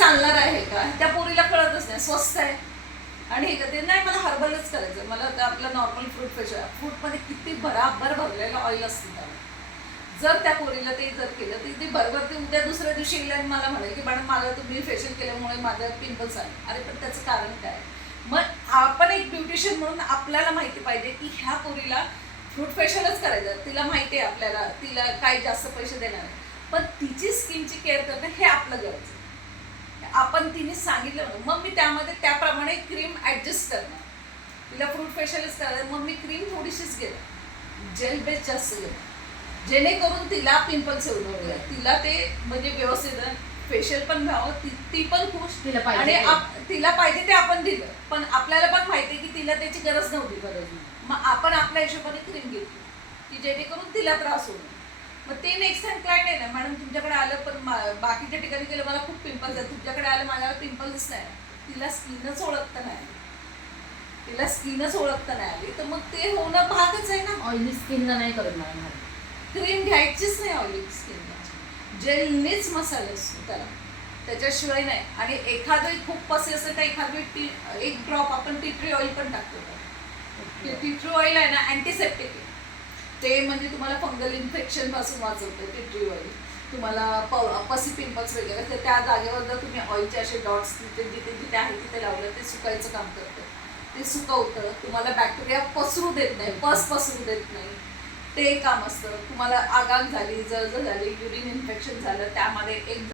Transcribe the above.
चालणार आहे का त्या पोरीला कळतच नाही. स्वस्त आहे आणि हे करते नाही, मला हर्बलच करायचं, मला आपलं नॉर्मल फ्रूट फेशियल. फ्रूटमध्ये किती भराभर भरलेलं ऑइल असतं त्याला. जर त्या पोरीला ते जर केलं तर ती बरोबर ती उद्या दुसऱ्या दिवशी येईल आणि मला म्हणेल की मॅडम मला तुम्ही फेशियल केल्यामुळे माझं पिंपल्स आले. अरे पण त्याचं कारण काय? मग आपण एक ब्युटिशियन म्हणून आपल्याला माहिती पाहिजे की ह्या पोरीला फ्रूट फेशियलच करायचं. तिला माहिती आहे आपल्याला तिला काही जास्त पैसे देणार आहे, पण तिची स्किनची केअर करणं हे आपलं गरज आहे. आपण तिने सांगितलं म्हणून मग मी त्यामध्ये त्याप्रमाणे क्रीम ॲडजस्ट करणार. तिला फ्रूट फेशियलच करायचं, मग मी क्रीम थोडीशीच घेणार, जेल बेस जास्त घेणार, जेणेकरून तिला पिंपल्स उडवले, तिला ते म्हणजे व्यवस्थित फेशियल पण व्हावं, ती पण खुश आणि तिला पाहिजे ते आपण दिलं. पण आपल्याला पण माहिती की तिला त्याची गरज नव्हती. मग आपण आपल्या हिशोबाने क्रीम घेतली की जेणेकरून तिला त्रास होईल. मग ते नेक्स्ट टाइम काय नाही ना मॅडम तुमच्याकडे आलं पण बाकीच्या ठिकाणी गेलं मला खूप पिंपल्स आहेत, तुमच्याकडे आलं माझ्यावर पिंपल्स नाही. तिला स्किनच ओळखता नाही आली तर मग ते होणं भागच आहे ना. ऑइली स्किनला नाही करत मला क्रीम घ्यायचीच नाही ऑइली स्किनला, जेलनेच मसाले असतो त्याला, त्याच्याशिवाय नाही. आणि एखादं खूप पसे असेल तर एखादी एक ड्रॉप आपण टी ट्री ऑइल पण टाकतो. ते टी ट्री ऑइल आहे ना अँटीसेप्टिक आहे, ते म्हणजे तुम्हाला फंगल इन्फेक्शन पासून वाचवतं. टी ट्री ऑइल तुम्हाला पसी पिंपल्स वगैरे तर त्या जागेवर जर तुम्ही ऑइलचे असे डॉट्स जिथे आहे तिथे लावलं ते सुकायचं काम करतं. ते सुकवतं, तुम्हाला बॅक्टेरिया पसरू देत नाही, पसरू देत नाही, ते काम असतं. तुम्हाला आगाग झाली, जळजळ झाली, युरिन इन्फेक्शन झालं त्यामध्ये एक